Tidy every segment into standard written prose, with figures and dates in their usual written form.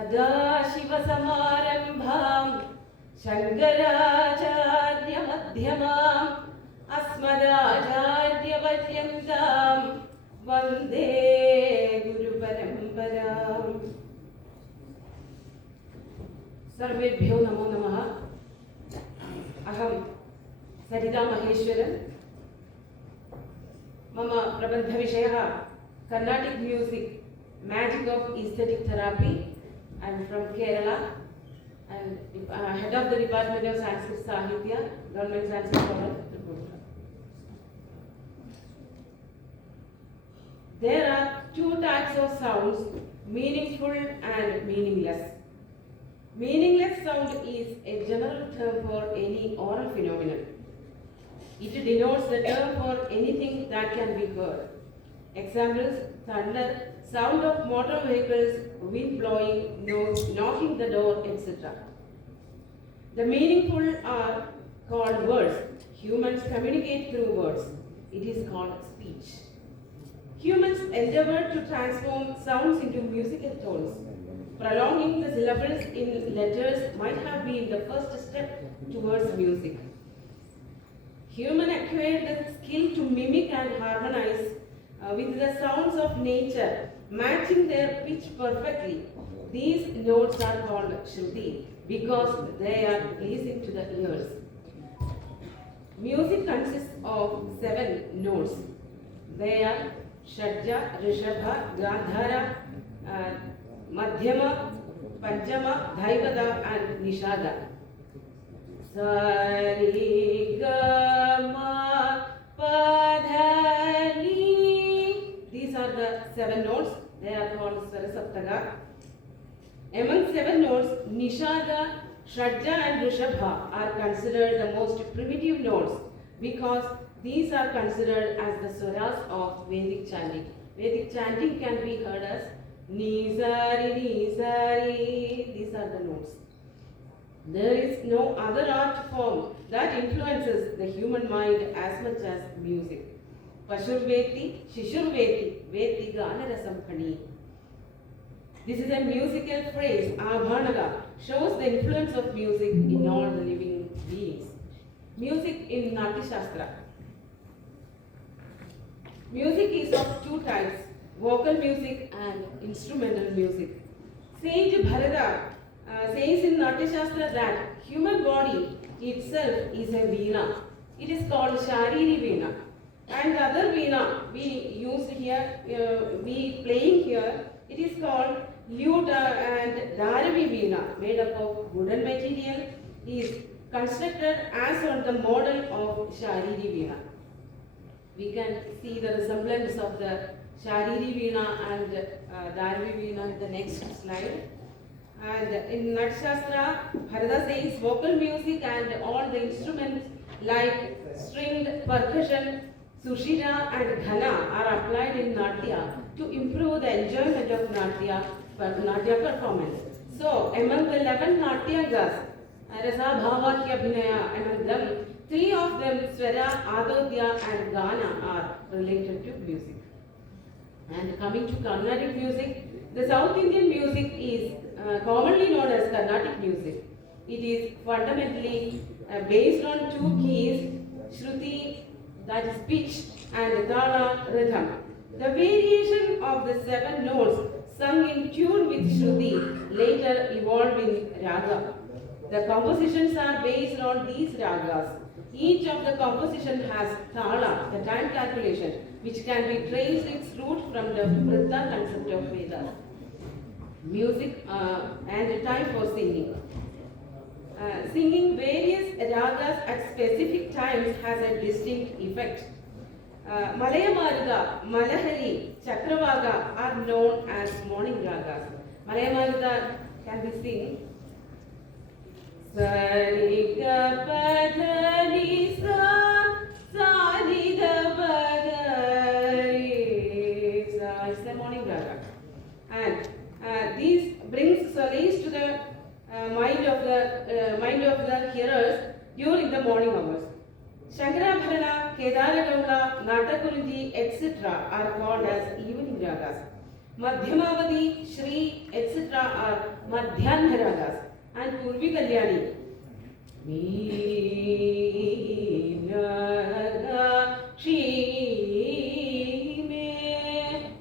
सदाशिवसमारम्भां शङ्कराचार्यमध्यमाम् अस्मदाचार्यपर्यन्तां वन्दे गुरुपरम्पराम्। सर्वेभ्यो नमो नमः। अहं सरिता महेश्वरन्। मम प्रबन्धविषयः Carnatic music, magic of aesthetic therapy. I am from Kerala and head of the Department of Sanskrit Sahitya, Government Sanskrit College, Tripura. There are two types of sounds, meaningful and meaningless. Meaningless sound is a general term for any oral phenomenon. It denotes the term for anything that can be heard. Examples: thunder, sound of motor vehicles, wind blowing, knocking the door, etc. The meaningful are called words. Humans communicate through words. It is called speech. Humans endeavor to transform sounds into musical tones. Prolonging the syllables in letters might have been the first step towards music. Humans acquired the skill to mimic and harmonize with the sounds of nature, matching their pitch perfectly. These notes are called Shruti because they are pleasing to the ears. Music consists of 7 notes. They are Shadja, Rishabha, Gandhara, Madhyama, Panchama, Dhaivada and Nishada. Sarigama Padhani. These are the 7 notes. They are called Sarasaptaga. Among 7 notes, Nishada, Shadja and Rishabha are considered the most primitive notes because these are considered as the swaras of Vedic chanting. Vedic chanting can be heard as Nizari, Nizari. These are the notes. There is no other art form that influences the human mind as much as music. Pashurveti, Shishurveti, Veti Ganarasam Khani. This is a musical phrase. Abhanaga shows the influence of music in all the living beings. Music in Natya Shastra. Music is of 2 types, vocal music and instrumental music. Saint Bharata says in Natya Shastra that human body itself is a veena. It is called Shariri Veena. And the other veena we use here, we playing here, it is called lute and Dharavi veena, made up of wooden material, is constructed as on the model of Shariri veena. We can see the resemblance of the Shariri veena and Dharavi veena in the next slide. And in Natya Shastra, Bharata says vocal music and all the instruments like stringed percussion, Sushila and Ghana are applied in Natya to improve the enjoyment of Natya performance. So, among the 11 Natyagas, Rasa, Bhava, Abhinaya, among them, 3 of them, Swara, Adodhya and Gana, are related to music. And coming to Carnatic music, the South Indian music is commonly known as Carnatic music. It is fundamentally based on 2 keys, Shruti, that is pitch, and Tala, rhythm. The variation of the 7 notes sung in tune with Shruti later evolved in Raga. The compositions are based on these ragas. Each of the composition has Tala, the time calculation, which can be traced its root from the Vritta concept of Vedas. Music and time for singing. Singing various ragas at specific times has a distinct effect. Malayamarga, Malahari, Chakravaga are known as morning ragas. Malayamarga can be sing. Sarika Padhani Sa, Sarida Padhani Sa. It's the morning raga. And these brings solace to the mind of the hearers during the morning hours. Shankarabharana, Kedaragaula, Natakurunji, etc. are called as evening ragas. Madhyamavati, Shri, etc. are Madhyana ragas, and Purvi Kalyani.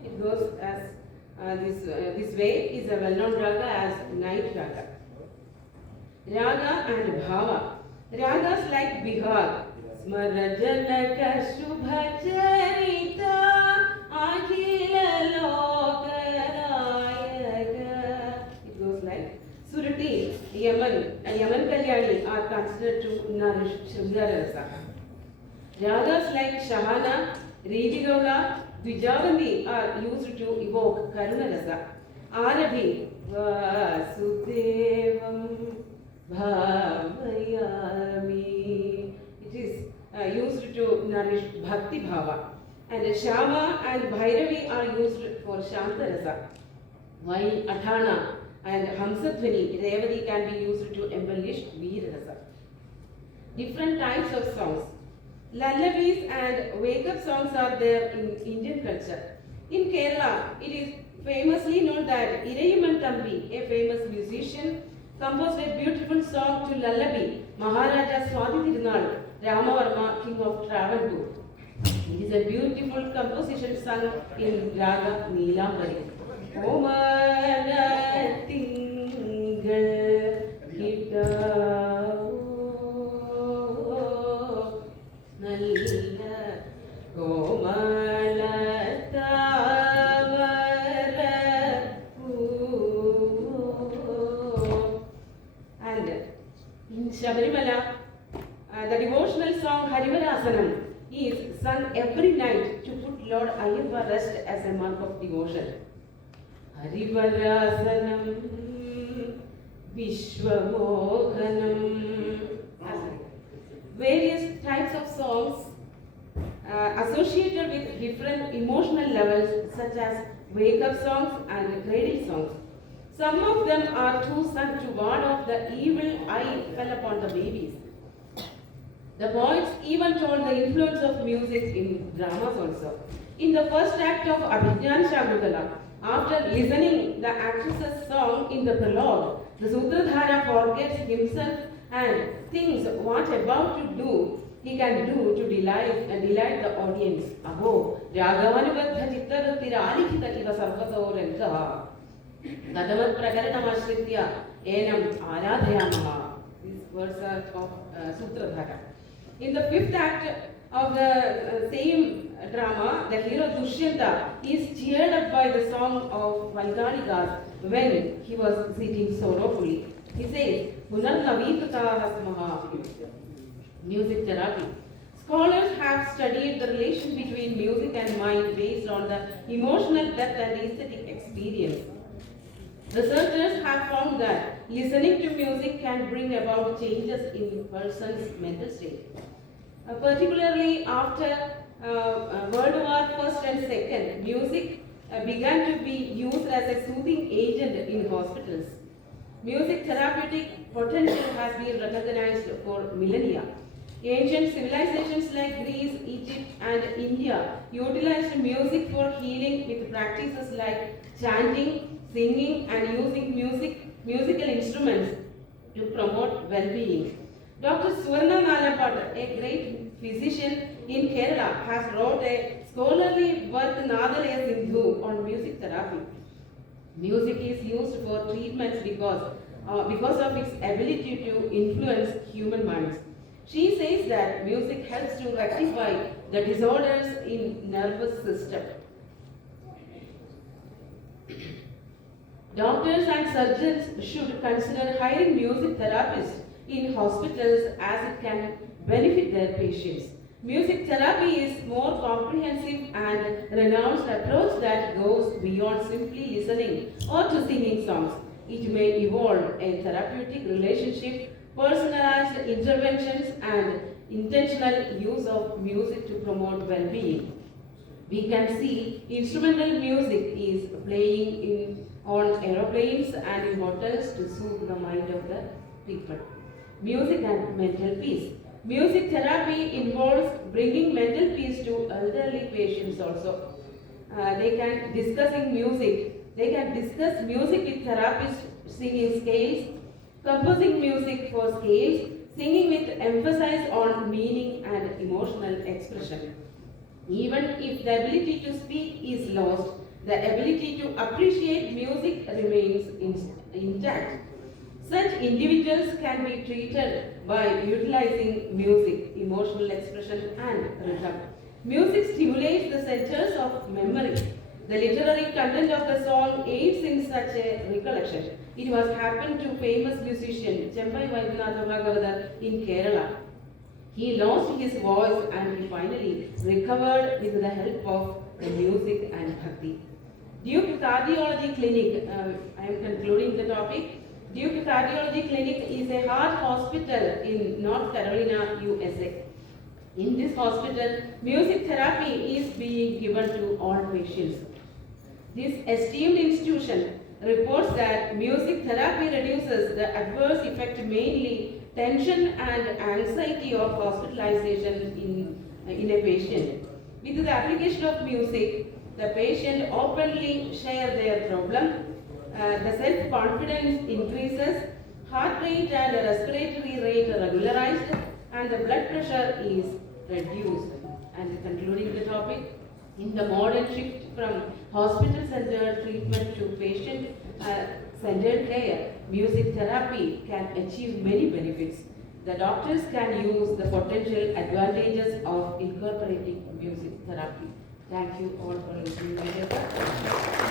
It goes as this way is a well-known raga as night raga. Raga and Bhava. Ragas like Bihar. Smarajanaka Shubha Charita Akhila Lokarayaka. It goes like Surati, Yaman, and Yaman Kalyani are considered to nourish Shringarasa. Ragas like Shahana, Ridigaula, Dvijavanti are used to evoke Karunarasa. Arabi, Vasudevam Bhavayami. It is used to nourish Bhakti Bhava. And Shama and Bhairavi are used for Shantarasa. While Athana and Hamsadhvani, Revati can be used to embellish Veerarasa. Different types of songs. Lullabies and wake-up songs are there in Indian culture. In Kerala, it is famously known that Irayaman Thambi, a famous musician, composed a beautiful song to lullaby Maharaja Swati Tirunal, Ramavarma, king of Travancore. It is a beautiful composition sung in Raga Neelambari. Omana Tingal Hitao Nalla Komala Tavara And in Shabarimala, the devotional song Harivarasanam is sung every night to put Lord Ayyappa rest as a mark of devotion. Harivarasanam Vishwamohanam. Various types of songs associated with different emotional levels, such as wake-up songs and cradle songs. Some of them are too sung to ward off the evil eye fell upon the babies. The poets even told the influence of music in dramas also. In the first act of Abhijnan Shakuntala, after listening the actress's song in the prologue, the Sutradhara forgets himself and thinks what about to do he can do to delight the audience. Aho, Ragavanubadha Chittaruttira Alikhita Iva Sarvato Renka Gadavat Prakaranamashritya Enam Aradhyamaha. These words are of Sutradhara. In the fifth act of the same drama, the hero Dushyanta is cheered up by the song of Valgalikas when he was sitting sorrowfully. He says, Music therapy. Scholars have studied the relation between music and mind based on the emotional depth and aesthetic experience. Researchers have found that listening to music can bring about changes in a person's mental state. Particularly after World War I and II, music began to be used as a soothing agent in hospitals. Music therapeutic potential has been recognized for millennia. Ancient civilizations like Greece, Egypt, and India utilized music for healing with practices like chanting, singing, and using musical instruments to promote well-being. Dr. Swarna Nalapat, a great physician in Kerala, has wrote a scholarly work Nadalaya Sindhu on music therapy. Music is used for treatments because of its ability to influence human minds. She says that music helps to rectify the disorders in nervous system. Doctors and surgeons should consider hiring music therapists in hospitals as it can benefit their patients. Music therapy is more comprehensive and renounced approach that goes beyond simply listening or to singing songs. It may evolve a therapeutic relationship, personalized interventions, and intentional use of music to promote well-being. We can see instrumental music is playing on aeroplanes and in hotels to soothe the mind of the people. Music and mental peace. Music therapy involves bringing mental peace to elderly patients also. they can discussing music. They can discuss music with therapists, singing scales, composing music for scales, singing with emphasis on meaning and emotional expression. Even if the ability to speak is lost, the ability to appreciate music remains intact. Such individuals can be treated by utilizing music, emotional expression, and rhythm. Music stimulates the centers of memory. The literary content of the song aids in such a recollection. It was happened to famous musician Chempai Vaidyanatha Bhagavathar in Kerala. He lost his voice and he finally recovered with the help of the music and bhakti. Duke Cardiology Clinic, I am concluding the topic. Duke Cardiology Clinic is a heart hospital in North Carolina, USA. In this hospital, music therapy is being given to all patients. This esteemed institution reports that music therapy reduces the adverse effect, mainly tension and anxiety of hospitalization in a patient. With the application of music, the patient openly share their problem. The self-confidence increases, heart rate and respiratory rate are regularized, and the blood pressure is reduced. And concluding the topic, in the modern shift from hospital-centered treatment to patient-centered care, music therapy can achieve many benefits. The doctors can use the potential advantages of incorporating music therapy. Thank you all for listening.